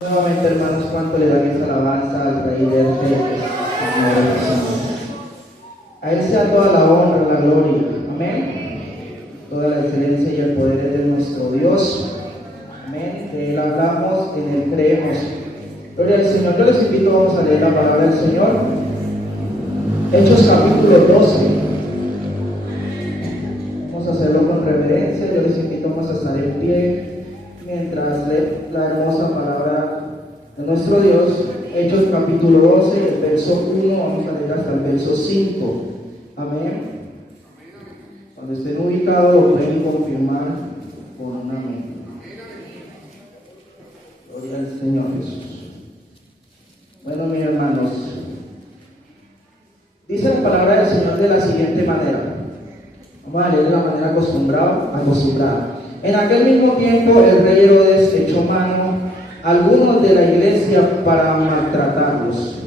Nuevamente, hermanos, cuánto le dan esa alabanza al Rey de Reyes. A Él sea toda la honra, la gloria. Amén. Toda la excelencia y el poder es de nuestro Dios. Amén. De Él hablamos, en Él creemos. Gloria al Señor. Yo les invito, vamos a leer la palabra del Señor. Hechos capítulo 12. Vamos a hacerlo con reverencia. Yo les invito, vamos a estar en pie mientras lee la hermosa palabra de nuestro Dios. Hechos capítulo 12, el verso 1, vamos a leer hasta el verso 5. Amén. Cuando estén ubicados lo pueden confirmar con un amén. Gloria al Señor Jesús. Bueno, mis hermanos, dice la palabra del Señor de la siguiente manera. Vamos a leer de la manera acostumbrada. En aquel mismo tiempo el rey Herodes echó mano a algunos de la iglesia para maltratarlos.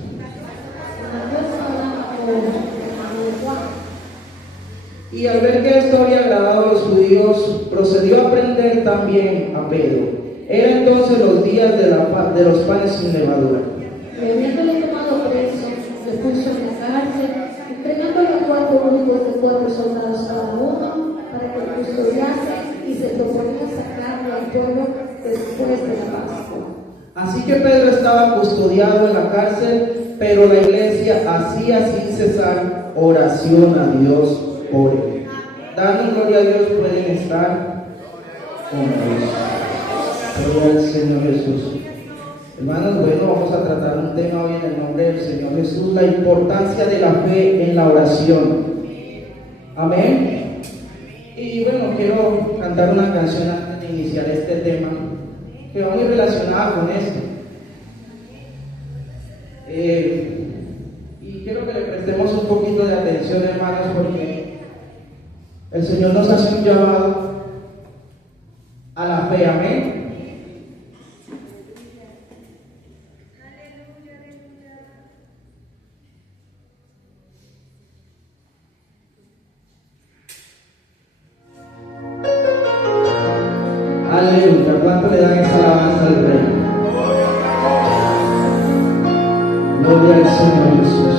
Y al ver que esto había agradado a los judíos, procedió a prender también a Pedro. Eran entonces los días de los panes sin levadura. Y habiéndole tomado preso, le puso en la cárcel, entregándole a 4 grupos de 4 soldados cada uno, para que lo custodiasen, y se proponía sacarlo al pueblo después de la Pascua. Así que Pedro estaba custodiado en la cárcel, pero la iglesia hacía sin cesar oración a Dios por él. Dando gloria a Dios, pueden estar con Dios. Gloria al Señor Jesús. Hermanos, bueno, vamos a tratar un tema hoy en el nombre del Señor Jesús: la importancia de la fe en la oración. Amén. Y bueno, quiero cantar una canción antes de iniciar este tema, que va muy relacionada con esto. Y quiero que le prestemos un poquito de atención, hermanos, porque el Señor nos hace un llamado a la fe. Amén. Aleluya. ¿Cuánto le dan esa alabanza al Rey? Gloria al Señor Jesús.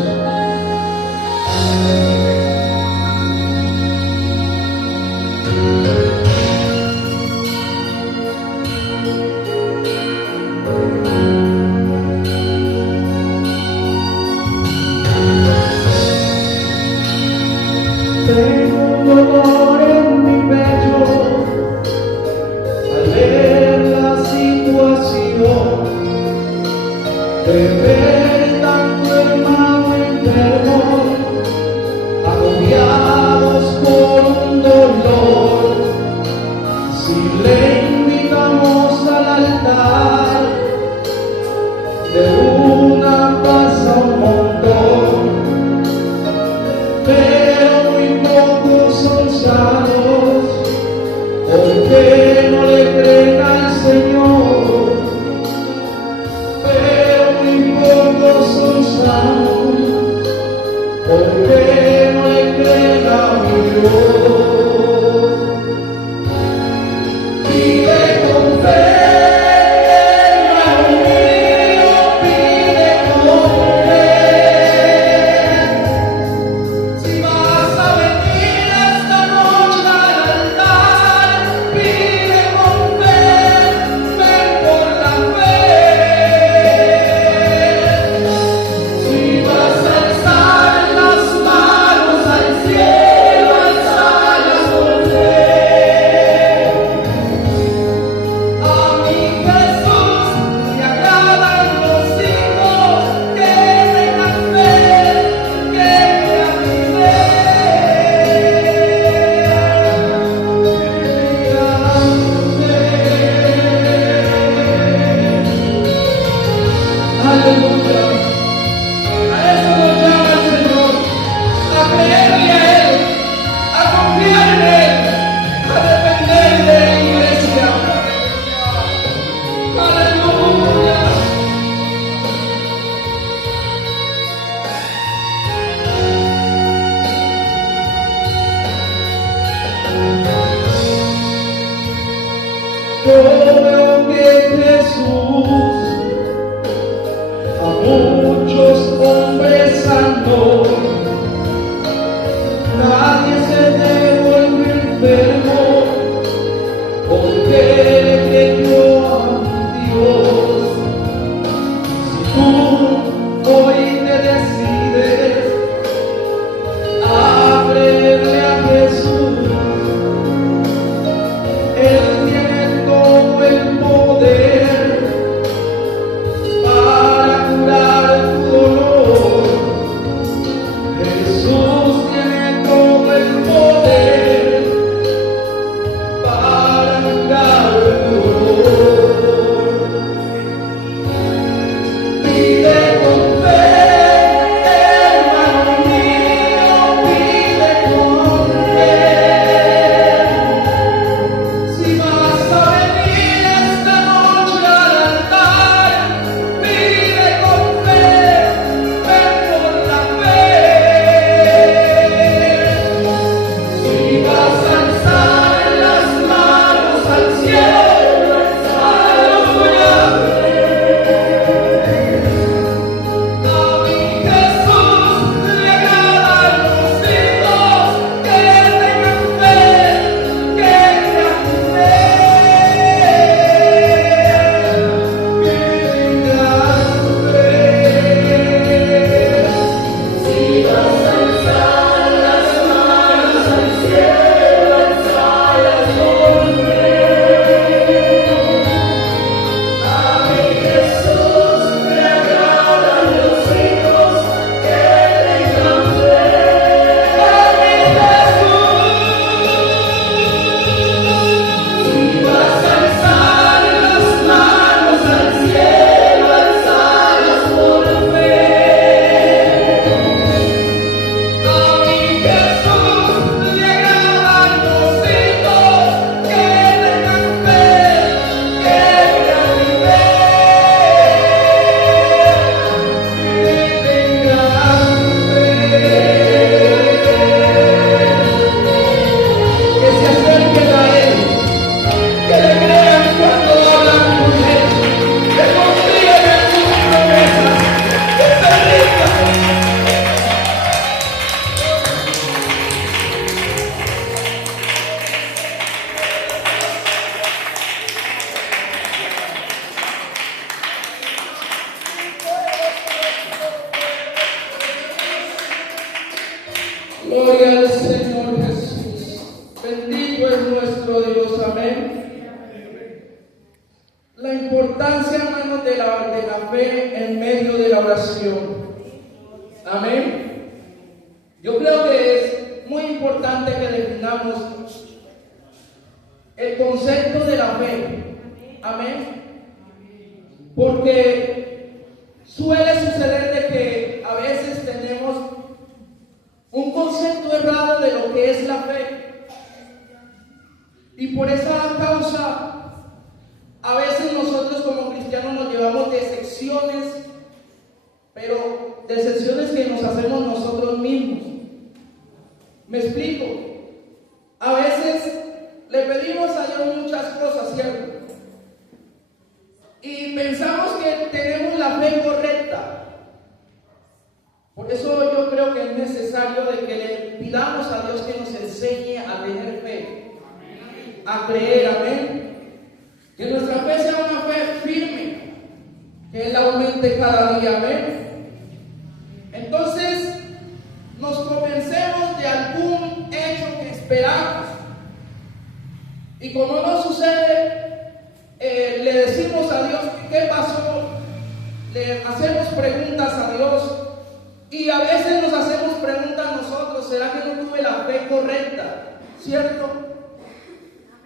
Tengo un dolor en mi pecho al ver la situación de ver tanto hermano enfermo, agobiados por un dolor. Si le invitamos al altar, de una pasa un montón, pero muy pocos son sanos. ¿Por qué no le creen al Señor? Pero muy pocos son sanos. ¿Por qué no le creen a mi Dios? Vive con fe, hermano mío, vive santo, nadie se devuelve enfermo, porque creyó a Dios. Si tú hoy te decides a creerle a Jesús, Él tiene todo el poder para curar tu dolor. Jesús tiene todo el poder para curar tu dolor. Pide con fe, hermano mío, pide con fe. Si vas a venir esta noche al altar, pide con fe, ven con la fe. Si vas a alzar las manos al cielo, aleluya. A mi Jesús le agradan los hijos que tengan fe, que tengan fe, que tengan fe. Si vas a alzar las manos al cielo, alzalas con fe. A mi Jesús le agradan los hijos que tengan fe. A mi Jesús. Si vas a alzar las manos al cielo, alzalas por fe. A mi Jesús le agradan los hijos que tengan fe, que tengan fe, que tengan fe. Que se acerquen a Él, que le crean cuando hablan con Él, que confíen en sus promesas, que se rindan. Gloria al Señor Jesús. Bendito es nuestro Dios. Amén. La importancia, hermanos, de la fe en medio de la oración. Amén. Yo creo que es muy importante que definamos el concepto de la fe. Amén. Porque suele suceder de que a veces tenemos un concepto errado de lo que es la fe. Y por esa causa, a veces nosotros como cristianos nos llevamos de secciones, pero de secciones que nos hacemos nosotros mismos. ¿Me explico? A veces le pedimos a Dios muchas cosas, ¿cierto? Y pensamos que tenemos la fe correcta. Por eso yo creo que es necesario de que le pidamos a Dios que nos enseñe a tener fe, a creer, amén. Que nuestra fe sea una fe firme, que Él aumente cada día, amén. Entonces, nos convencemos de algún hecho que esperamos. Y como no sucede, le decimos a Dios qué pasó, le hacemos preguntas a Dios. Y a veces nos hacemos preguntas nosotros, ¿será que no tuve la fe correcta? ¿Cierto?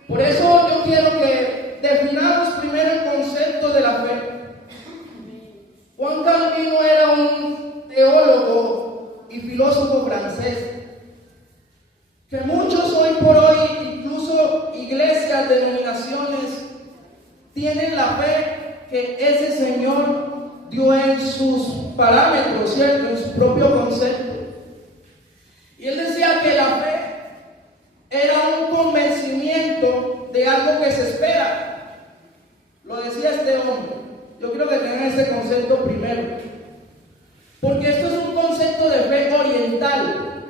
Por eso yo quiero que definamos primero el concepto de la fe. Juan Calvino era un teólogo y filósofo francés, que muchos hoy por hoy, incluso iglesias, denominaciones, tienen la fe que ese Señor dio en sus parámetros, ¿cierto? En su propio concepto. Y él decía que la fe era un convencimiento de algo que se espera. Lo decía este hombre. Yo creo que tengan ese concepto primero. Porque esto es un concepto concepto de fe oriental,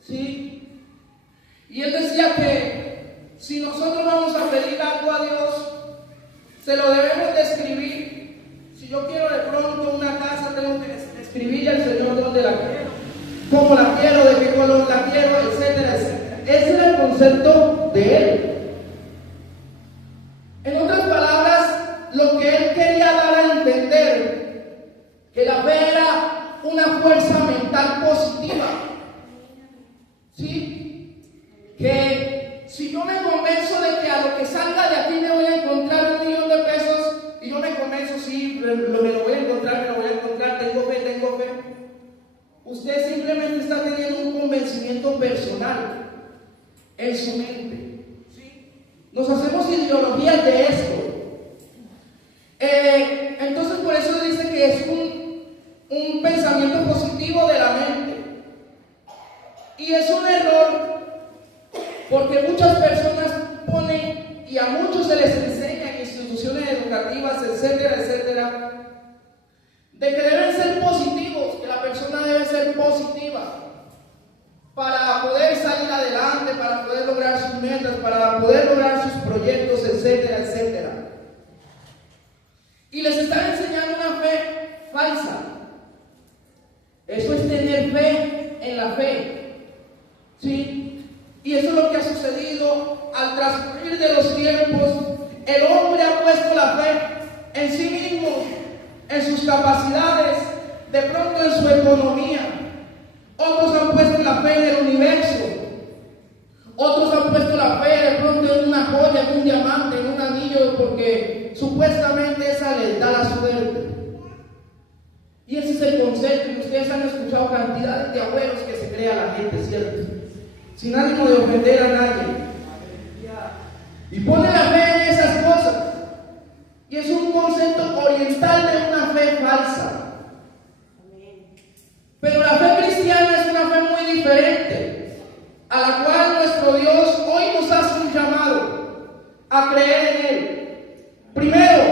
¿sí? Y él decía que si nosotros vamos a pedir algo a Dios, se lo debemos de escribir. Si yo quiero de pronto una casa, tengo que escribirle al Señor dónde la quiero, cómo la quiero, de qué color la quiero, etcétera, etcétera. Ese era el concepto de él. En otras palabras, lo que él quería dar a entender, que la fe era una fuerza mental positiva, ¿sí? Que si yo me convenzo de que a lo que salga de aquí me voy a encontrar $1,000,000, y yo me convenzo, sí, me lo voy a encontrar, tengo fe. Usted simplemente está teniendo un convencimiento personal en su mente, ¿sí? Nos hacemos ideologías de esto. Entonces por eso dice que es un pensamiento positivo de la mente. Y es un error, porque muchas personas ponen, y a muchos se les enseña en instituciones educativas, etcétera, de que deben ser positivos, que la persona debe ser positiva para poder salir adelante, para poder lograr sus metas, para poder lograr sus proyectos, etcétera. Y les están enseñando una fe falsa. Eso es tener fe en la fe, ¿sí? Y eso es lo que ha sucedido al transcurrir de los tiempos. El hombre ha puesto la fe en sí mismo, en sus capacidades, de pronto en su economía. Otros han puesto la fe en el universo. Otros han puesto la fe de pronto en una joya, en un diamante, en un anillo, porque supuestamente esa les da la suerte. Y ese es el concepto, y ustedes han escuchado cantidades de abuelos que se crea la gente, ¿cierto? Sin ánimo de ofender a nadie. Y pone la fe en esas cosas. Y es un concepto oriental de una fe falsa. Pero la fe cristiana es una fe muy diferente, a la cual nuestro Dios hoy nos hace un llamado a creer en Él. Primero,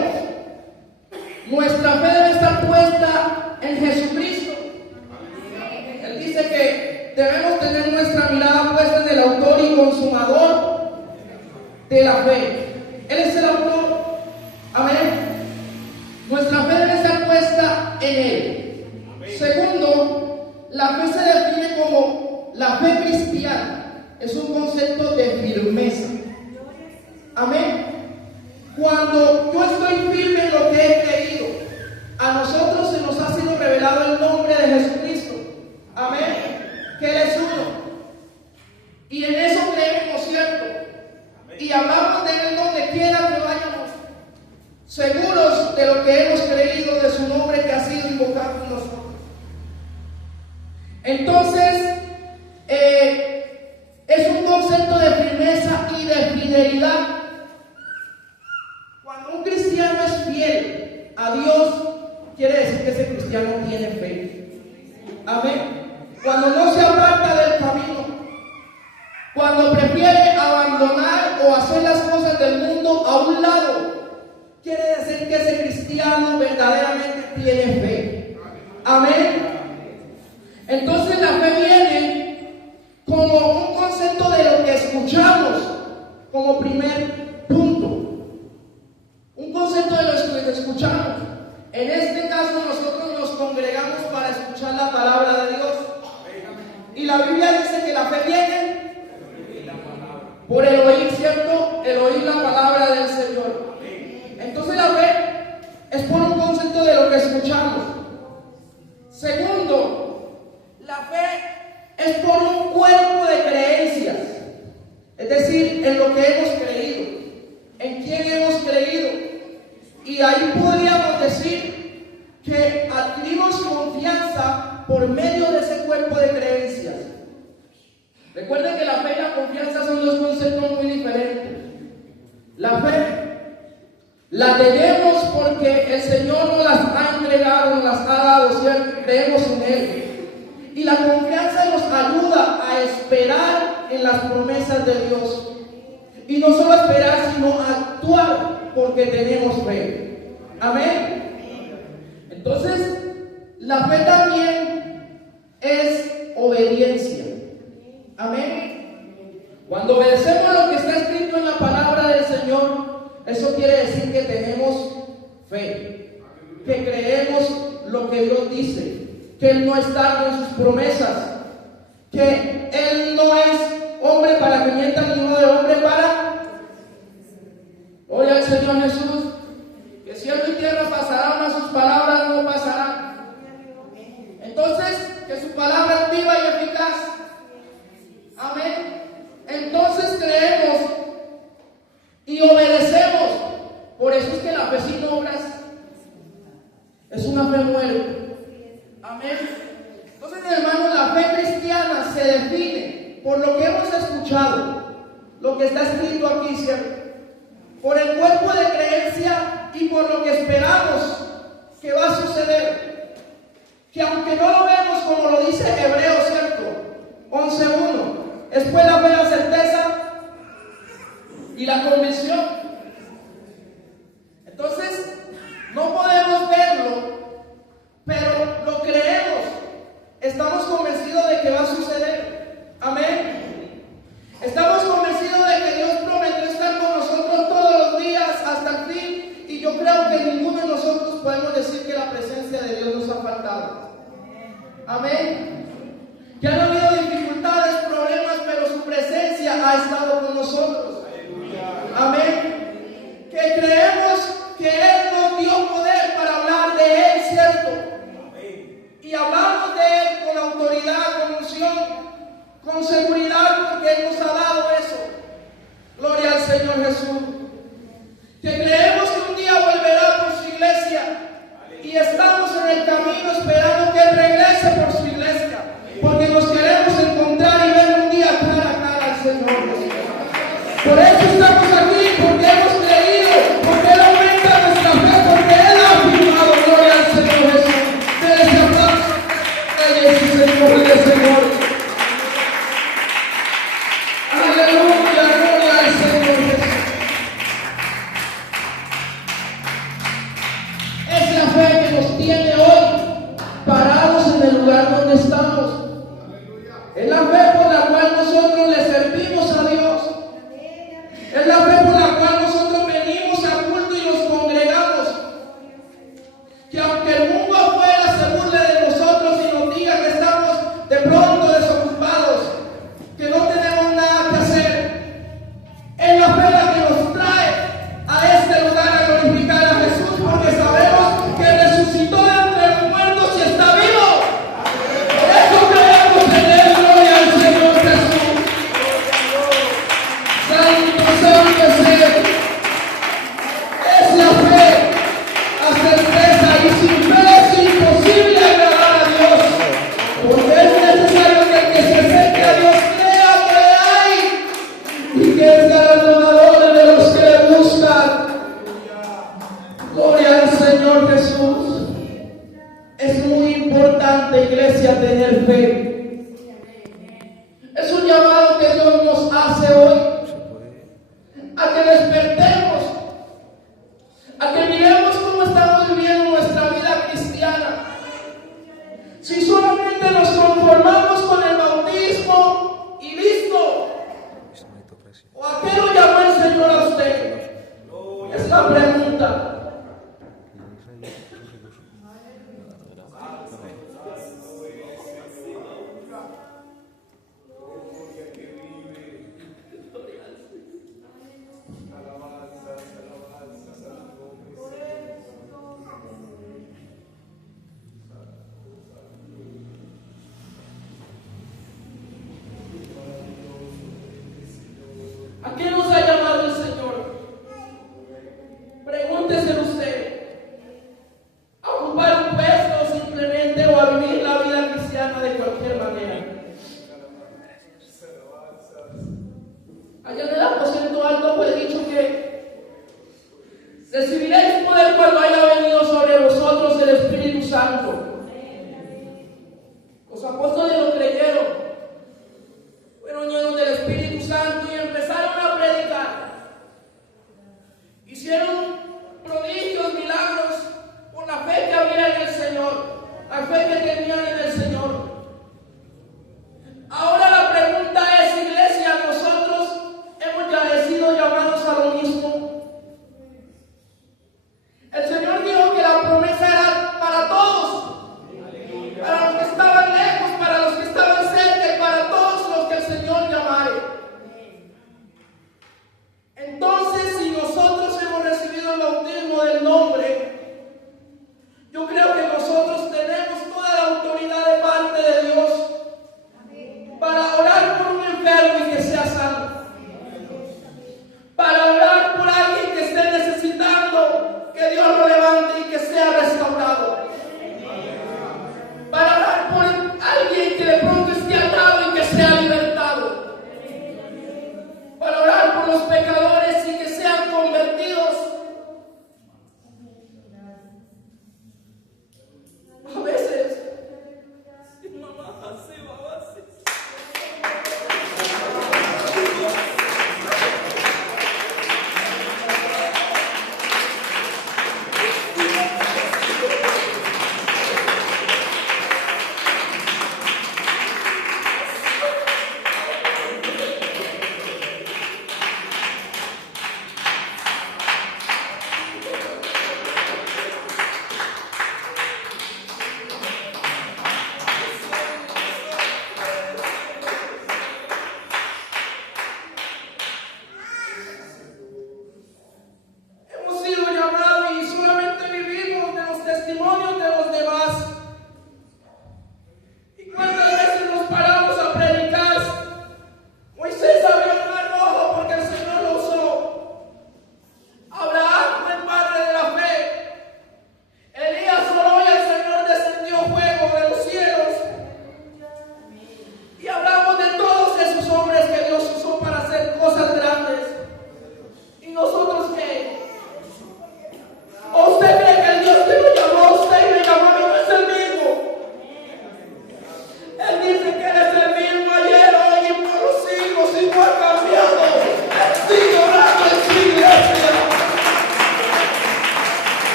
nuestra fe debe estar puesta en Jesucristo. Él dice que debemos tener nuestra mirada puesta en el autor y consumador de la fe. Él es el autor. Amén. Nuestra fe debe estar puesta en Él. Segundo, la fe se define como la fe cristiana. Es un concepto de firmeza. Amén. Cuando yo estoy firme en lo que he creído, a nosotros se nos ha sido revelado el nombre de Jesucristo. Amén. Que Él es uno. Y en eso creemos, ¿cierto? Y hablamos de Él donde quiera que vayamos, seguros de lo que hemos creído, de su nombre que ha sido invocado en nosotros. Entonces, es un concepto de firmeza y de fidelidad. Cuando un cristiano es fiel a Dios, quiere decir que ese cristiano tiene fe. Amén. Cuando no se aparta del camino, cuando prefiere abandonar o hacer las cosas del mundo a un lado, quiere decir que ese cristiano verdaderamente tiene fe. Amén. Entonces la fe viene como un concepto de lo que escuchamos como primer punto. Un concepto de lo que escuchamos. En este caso nosotros nos congregamos para escuchar la palabra de Dios. Y la Biblia dice que la fe viene por el oír, ¿cierto? El oír la palabra del Señor. Entonces la fe es por un concepto de lo que escuchamos. Segundo, la fe es por un cuerpo de creencias. Es decir, en lo que hemos creído, en quién hemos creído. Y ahí podríamos decir que adquirimos confianza por medio de ese cuerpo de creencias. Recuerden que la fe y la confianza son dos conceptos muy diferentes. La fe la tenemos porque el Señor nos las ha entregado, nos las ha dado, ¿cierto? Creemos en Él. Y la confianza nos ayuda a esperar en las promesas de Dios. Y no solo esperar, sino actuar porque tenemos fe. Amén. Entonces, la fe también es fe, que creemos lo que Dios dice, que Él no es tardo en sus promesas, que Él no es hombre para que mienta, ni hijo de hombre para... Gloria al Señor Jesús, que cielo y tierra pasarán, mas sus palabras no pasarán. Entonces, que su palabra es viva y eficaz. Amén. Entonces creemos y obedecemos. Por eso es que la fe sin obras es una fe muerta. Amén. Entonces, hermanos, la fe cristiana se define por lo que hemos escuchado, lo que está escrito aquí, ¿cierto? Por el cuerpo de creencia y por lo que esperamos que va a suceder. Que aunque no lo vemos como lo dice Hebreos, ¿cierto? 11:1. Es pues la fe, la certeza y la convicción. Entonces, no podemos verlo, pero lo creemos. Estamos convencidos de que va a suceder. Amén. Estamos convencidos de que Dios prometió estar con nosotros todos los días hasta el fin. Y yo creo que ninguno de nosotros podemos decir que la presencia de Dios nos ha faltado. Amén. Que han habido dificultades, problemas, pero su presencia ha estado con nosotros. Amén. Que creemos que Él nos dio poder para hablar de Él, ¿cierto? Y hablamos de Él con autoridad, con unción, con seguridad, porque Él nos ha dado eso. Gloria al Señor Jesús. Que creemos que un día volverá por su iglesia y estamos en el camino esperando que Él regrese por su iglesia, porque nos queremos encontrar y ver un día cara a cara al Señor Jesús. Por eso estamos aquí, porque hemos creído, porque Él aumenta nuestra fe, porque Él ha afirmado. Gloria al Señor Jesús. Dele ese aplauso, Reyes y Señores de Señores. Aleluya, gloria al Señor Jesús. Es la fe que nos tiene hoy parados en el lugar donde estamos. Es la fe por la cual nosotros le servimos a Dios. Es la fe por la cual nosotros venimos al culto y nos congregamos. Que aunque el mundo afuera se burle de nosotros y nos diga que estamos de pronto desocupados, que no tenemos nada que hacer, es la fe la que nos trae a este lugar a glorificar a Jesús, porque sabemos que resucitó de entre los muertos y está vivo. Por eso creemos en Él. Gloria al Señor Jesús. Santo, santo es Él. Es la fe, la certeza, y sin fe es imposible agradar a Dios, porque es necesario que el que se acerque a Dios crea que le hay y que es galardonador de los que le buscan. Gloria al Señor Jesús. Es muy importante, iglesia, tener fe. Es un llamado que Dios nos hace hoy a que despertemos, a que miremos cómo estamos viviendo nuestra vida cristiana. Si solamente nos conformamos con el bautismo y listo, ¿o a qué lo llamó el Señor a usted? Es la pregunta. ¿A qué nos ha llamado el Señor? Pregúnteselo usted. A ocupar un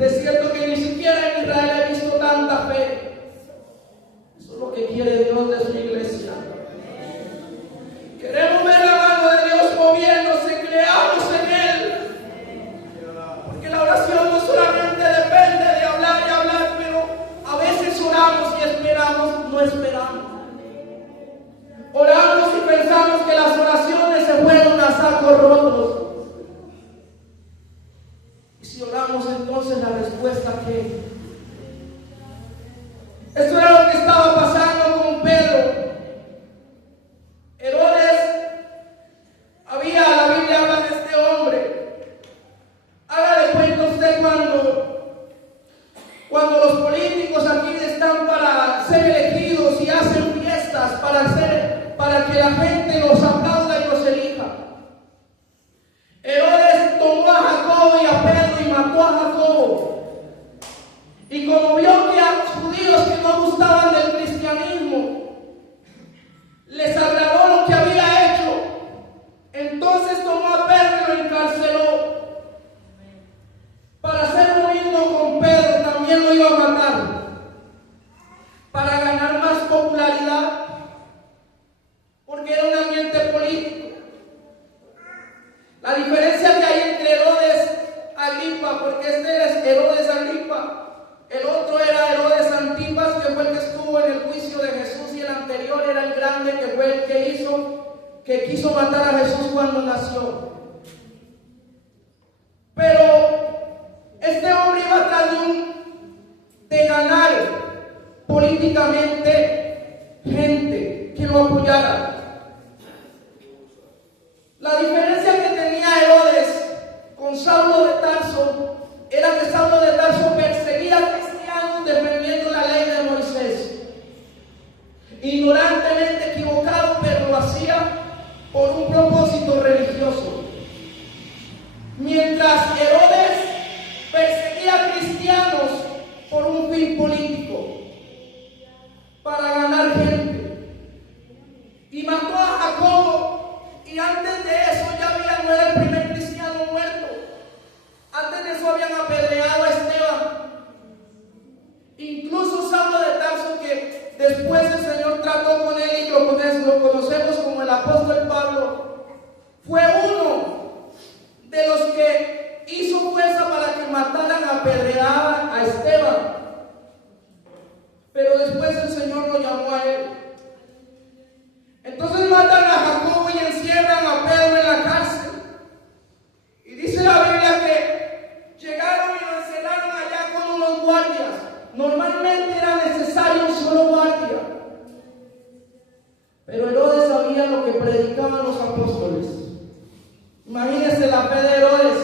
Es cierto que ni siquiera en Israel he visto tanta fe. Eso es lo que quiere Dios de su iglesia. Queremos ver la mano de Dios moviéndose, creamos en Él. Porque la oración no solamente depende de hablar y hablar, pero a veces oramos y esperamos, no esperamos. Oramos y pensamos que las oraciones se fueron a sacos rotos. Y si oramos, entonces la respuesta ¿qué? Esto era lo que estaba pasando con Pedro. Herodes, la Biblia habla de este hombre. Hágale cuenta usted cuando los políticos aquí están para ser elegidos y hacen fiestas para que la gente los aplauda y los elija. Herodes tomó a Jacobo y a Pedro y mató a Jacobo. Y como vio que a los judíos que no gustaban del cristianismo les agradó lo que había hecho, entonces tomó a Pedro y lo encarceló. Para hacer lo mismo con Pedro, también lo iba a matar. Para ganar más popularidad, porque era un ambiente político. La diferencia que hay entre Herodes Agripa, porque este es Herodes Agripa, el otro era Herodes Antipas, que fue el que estuvo en el juicio de Jesús, y el anterior era el grande, que fue el que quiso matar a Jesús cuando nació. Pero este hombre iba atrás de ganar políticamente gente que lo apoyara. La diferencia que tenía Herodes con Saulo de Tarso era que Saulo de Tarso perseguía a cristianos defendiendo la ley de Moisés. Ignorantemente equivocado, pero lo hacía por un propósito religioso. Mientras Herodes perseguía a cristianos por un fin político, para ganar gente. Y mató a Jacobo, y antes de eso no era el primer cristiano muerto. Antes de eso habían apedreado a Esteban. Incluso Saulo de Tarso, que después el Señor trató con él y lo conocemos como el apóstol Pablo, fue uno de los que hizo fuerza para que mataran, apedreaban a Esteban. Pero después el Señor lo llamó a él. Entonces matan a Jacobo y encierran a Pedro en la cárcel. Y dice la Biblia que llegaron y lo encerraron allá con unos guardias. Normalmente era necesario un solo guardia. Pero Herodes sabía lo que predicaban los apóstoles. Imagínense la fe de Herodes.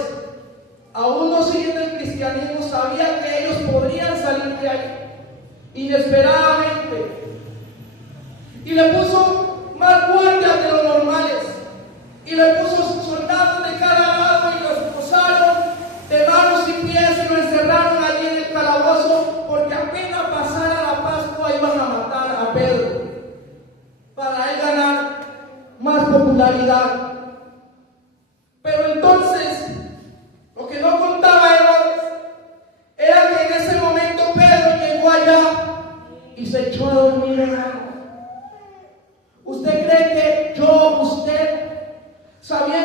Aún no siguiendo el cristianismo, sabía que ellos podrían salir de ahí inesperadamente. Y le puso más guardias de los normales. Y le puso soldados de cada lado y lo esposaron de manos y pies y lo encerraron allí en el calabozo, porque apenas pasara la Pascua iban a matar a Pedro para él ganar más popularidad. Pero entonces, lo que no contaba Herodes era que en ese momento Pedro llegó allá y se echó a dormir en agua. ¿Usted cree que usted, sabía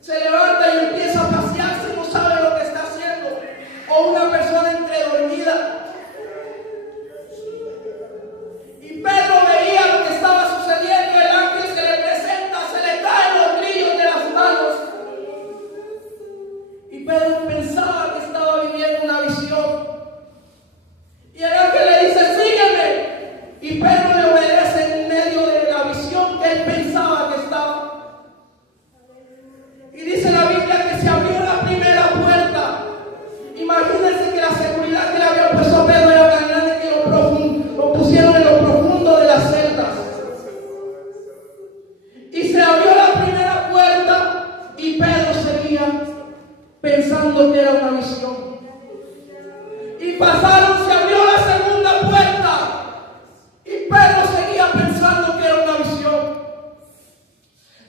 se levanta y empieza a pasearse, no sabe lo que está haciendo. O una persona entre dormida. Y Pedro veía lo que estaba sucediendo. El ángel se le presenta, se le caen los grillos de las manos. Y Pedro pensaba que estaba viviendo una visión. Y el ángel le dice, sígueme. Y Pedro le obedece en medio de la visión que él pensaba que estaba. Y dice la Biblia que se abrió la primera puerta. Imagínense que la seguridad que le había puesto a Pedro era tan grande que lo pusieron en lo profundo de las celdas. Y se abrió la primera puerta y Pedro seguía pensando que era una visión. Y pasaron, se abrió la segunda puerta y Pedro seguía pensando que era una visión.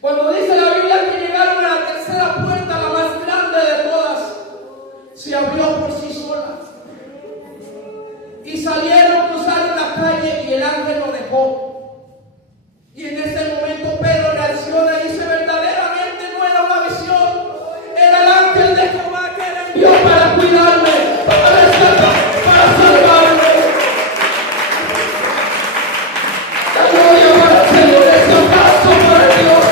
Cuando dice la Biblia que llegaron a la tercera puerta, la más grande de todas, se abrió por sí sola. Y salieron, cruzaron la calle y el ángel lo dejó. Y en ese momento Pedro reacciona y dice, verdaderamente no era una visión, era el ángel de Jehová que le envió para cuidarme, para salvarme. La gloria para el Señor, ese abrazo para Dios.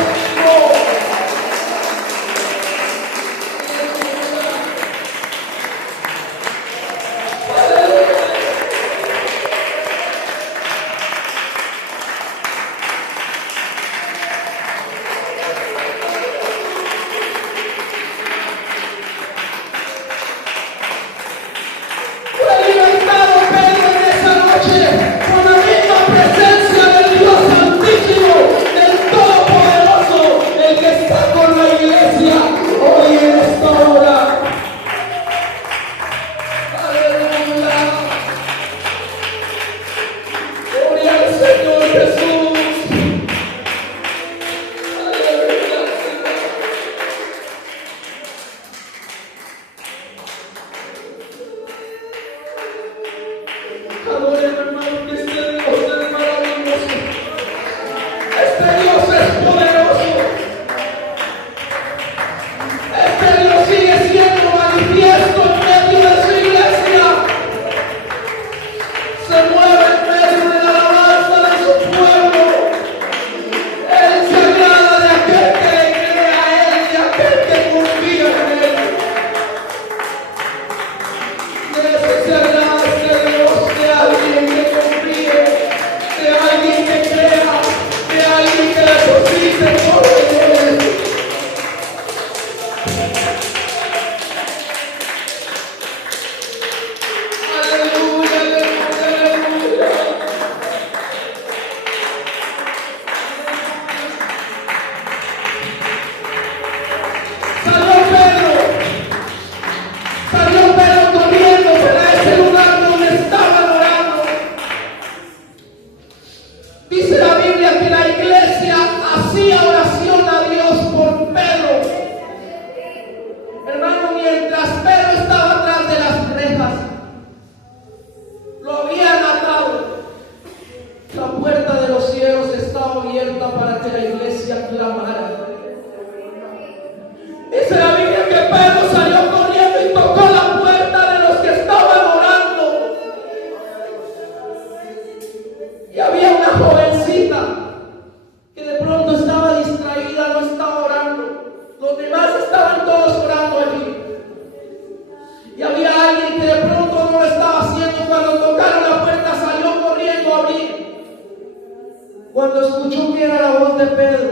Cuando escuchó que era la voz de Pedro,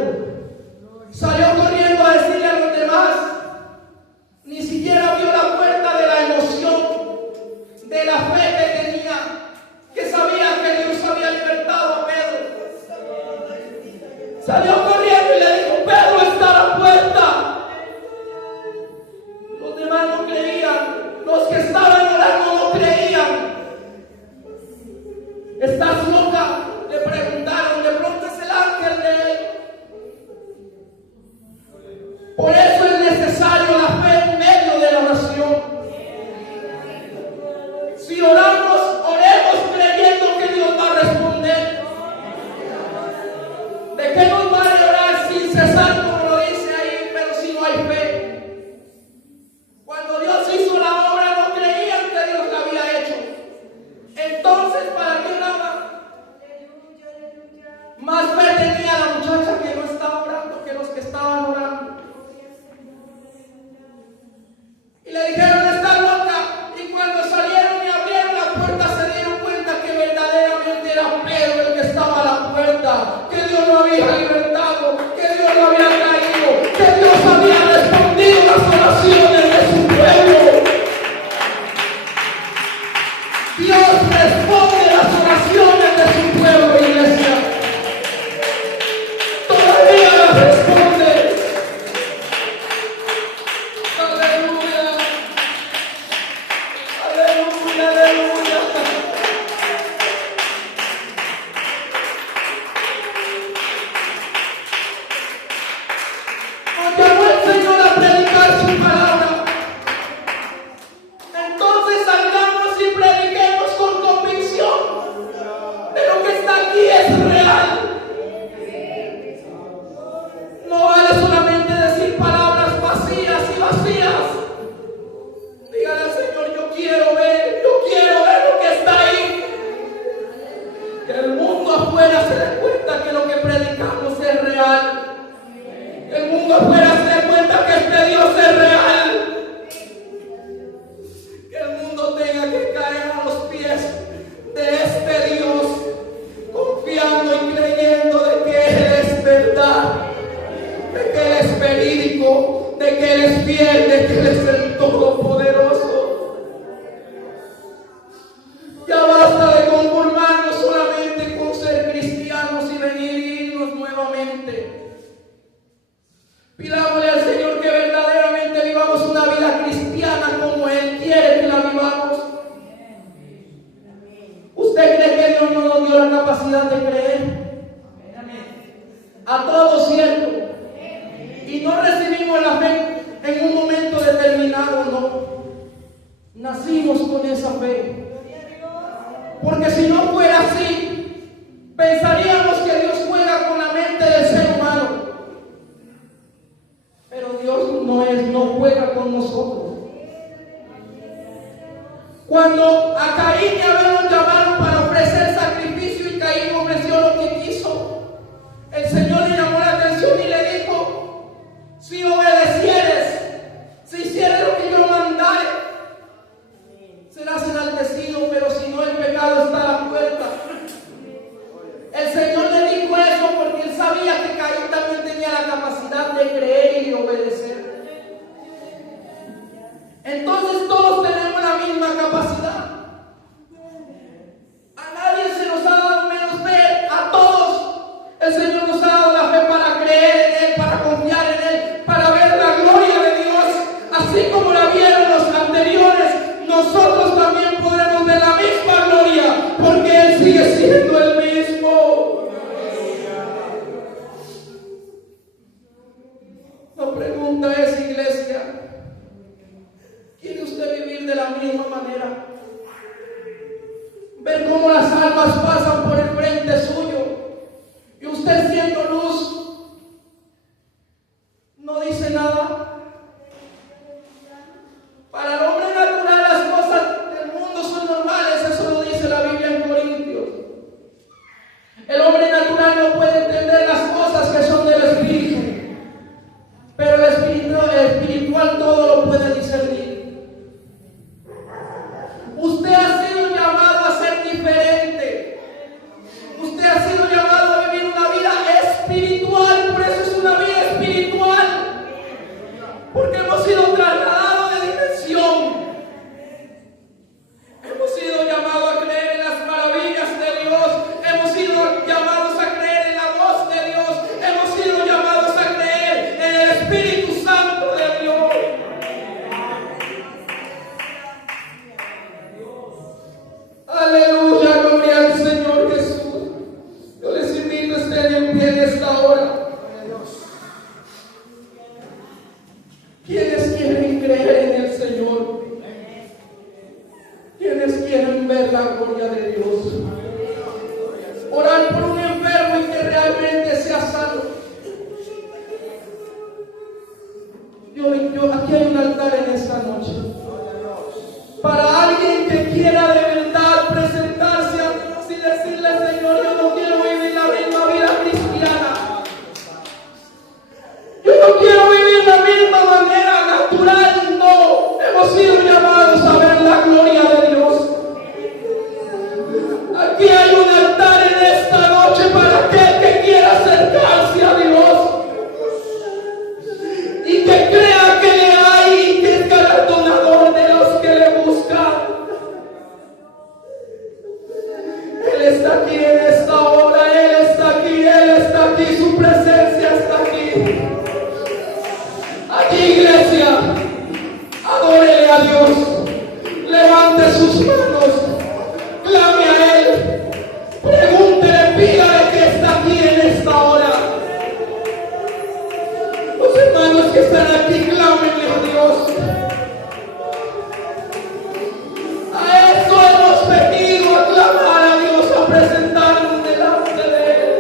salió corriendo a decirle a los demás. Ni siquiera vio la puerta de la emoción, de la fe que tenía, que sabía que Dios había libertado a Pedro. Salió corriendo y le dijo: Pedro, está a la puerta. Los demás no creían, los que estaban orando no creían. ¿Estás loca?, le preguntaron. De pronto es el ángel de él. Por eso es necesario la fe en medio de la oración. Si oramos, oremos creyendo que Dios va a responder. ¿De qué nos vale orar sin cesar, como lo dice ahí, pero si no hay fe? fiel, de que Él es el Todopoderoso. Ya basta de conformarnos solamente con ser cristianos y venir y irnos nuevamente. Pidámosle al Señor que verdaderamente vivamos una vida cristiana como Él quiere que la vivamos. ¿Usted cree que Dios no nos dio la capacidad de creer? A todos, ¿cierto? Y no recibimos la fe en un momento determinado, no. Nacimos con esa fe. Porque si no fuera así, pensaríamos que Dios juega con la mente del ser humano. Pero Dios no juega con nosotros. Cuando a Caín y Abel lo llamaron para ofrecer sacrificio y Caín ofreció lo que quiso, el Señor le llamó la atención y le dijo: si obedecieres, si hicieres lo que yo mandare, serás enaltecido, pero si no, el pecado está a la puerta. El Señor le dijo eso porque Él sabía que Caín también tenía la capacidad de creer y de obedecer. Entonces todos tenemos la misma capacidad. A nadie se nos ha dado menos fe, a todos. El Señor nos ha dado la fe para creer en Él, para confiar en Él, para ver la gloria de Dios. Así como la vieron los anteriores, nosotros también podremos ver la misma gloria, porque Él sigue siendo el mismo. La pregunta es, iglesia, ¿quiere usted vivir de la misma manera? Ver cómo las almas pasan por el frente suyo y usted siendo luz no dice nada. Para el hombre natural las cosas del mundo son normales, eso lo dice la Biblia en Corintios. El hombre natural no puede entender las cosas que son del Espíritu, pero el espiritual todo lo puede discernir. Usted ha sido llamado a ser diferente. Usted ha sido llamado a vivir una vida espiritual, por eso es una vida espiritual, porque hemos sido trasladados de dimensión. Hemos sido llamados a creer en las maravillas de Dios. Hemos sido llamados a creer en la voz de Dios. Hemos sido llamados a creer en el Espíritu Santo de Dios. Aleluya, gloria al Señor Jesús. Yo les invito a estén en pie en esta hora. ¿Quiénes quieren creer en el Señor? ¿Quiénes quieren ver la gloria de Dios? Orar por un enfermo y que realmente sea sano. Aquí hay un altar en esta noche. Para alguien que quiera de verdad presentarse a Dios y decirle: Señor, yo no quiero vivir la misma vida cristiana. Yo no quiero vivir la misma manera natural, no. Hemos sido llamados a ver la gloria de Dios. Aquí hay un altar en esta noche para aquel que quiera acercarse a Dios y que crea que le hay y que es galardonador de los que le buscan. Él está aquí en esta hora, Él está aquí, su presencia está aquí. Aquí, iglesia, adórele a Dios, levante sus manos, clame a Él, pregúntele, pídale que está aquí en esta hora. Los hermanos que están aquí, clámenle a Dios. A esto hemos venido, a clamar a Dios, a presentarnos delante de Él.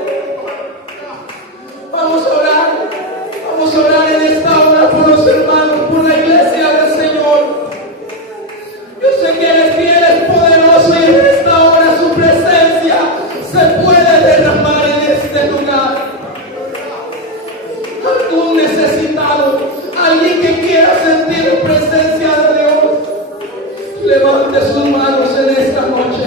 Vamos a orar en esta hora por los hermanos, por la iglesia del Señor. Yo sé que Él es fiel, es poderoso, y en esta hora su presencia se puede derramar en este lugar. Algún necesitado, alguien que quiera sentir presencia de Dios, levante sus manos en esta noche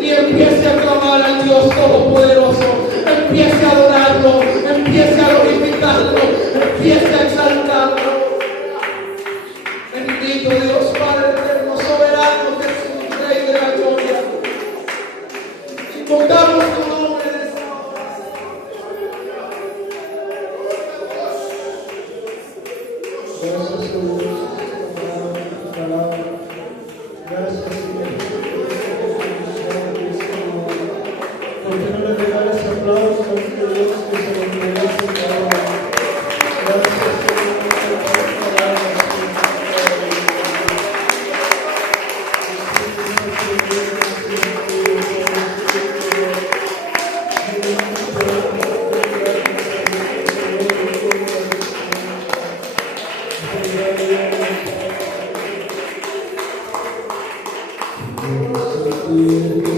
y empiece a clamar al Dios Todopoderoso. Empiece a adorarlo, empiece a glorificarlo, empiece a exaltarlo. Gracias, Señor, por tu palabra. Gracias, Señor, porque no le regalas aplausos a Dios que se lo merece, Padre. Gracias, Señor, por tu palabra. Thank you.